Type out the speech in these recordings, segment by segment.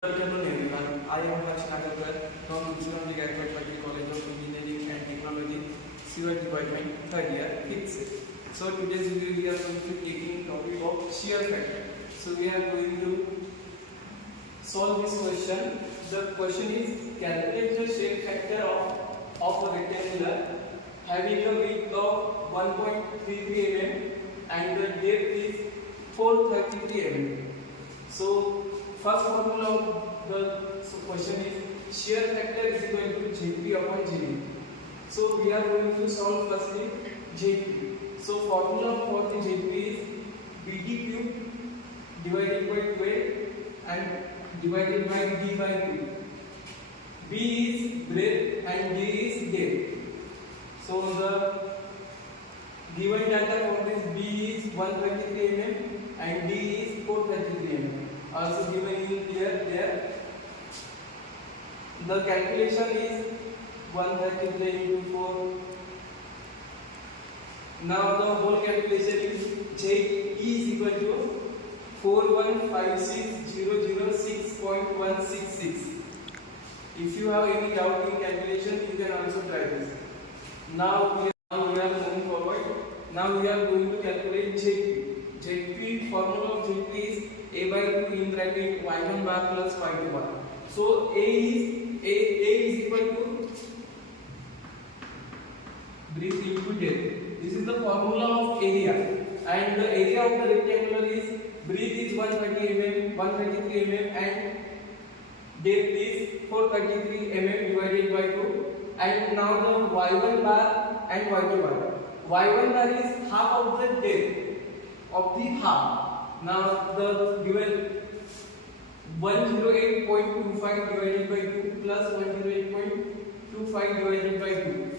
Good afternoon everyone. I am Nagarkar from Nagarkar College of Engineering and Technology, Civil Department, third year, fifth set. So today's video we are going to taking topic of shear factor. So we are going to solve this question. The question is calculate the shear factor of a rectangular having a width of 1.33 mm and the depth is 433 mm. So first formula of the question is shear factor is equal to Jp upon Jb. So we are going to solve firstly Jp. So formula for the Jp is Bt cube divided by 12 and divided by d by 2. B is breadth and d is depth. So the given data for this B is 123 mm and D is 433 mm. Also given in here there. The calculation is 133 into 4. Now the whole calculation is J is equal to 4156006.166. If you have any doubt in calculation, you can also try this. Now we are moving forward. Now we are going to calculate Jp. Jp formula of Jp is a by 2 in bracket y1 bar plus y2 bar. So a is equal to breadth into depth. This is the formula of area, and the area of the rectangular is breadth is 130 mm, 133 mm, and depth is 433 mm divided by 2. And now the y1 bar and y2 bar. Y1 bar is half of the depth of the half. Now the given 108.25 divided by 2 plus 108.25 divided by 2.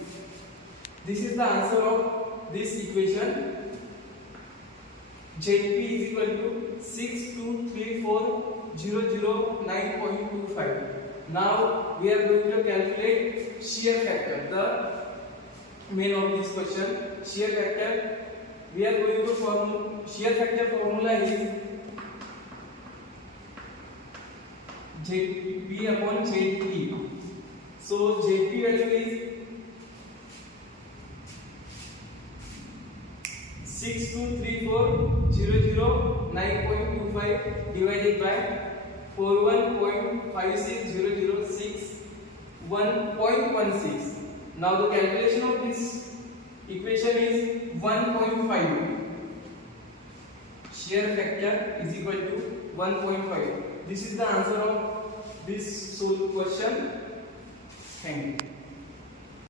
This is the answer of this equation. Jp is equal to 6234009.25. Now we are going to calculate shear factor, the main of this question. Shear factor, we are going to form shear factor formula is Jp upon Jp. So Jp value is 6234009.25 divided by 41.56006.1.16. Now the calculation of this equation is 1.5. Shear factor is equal to 1.5. This is the answer of this question. Thank you.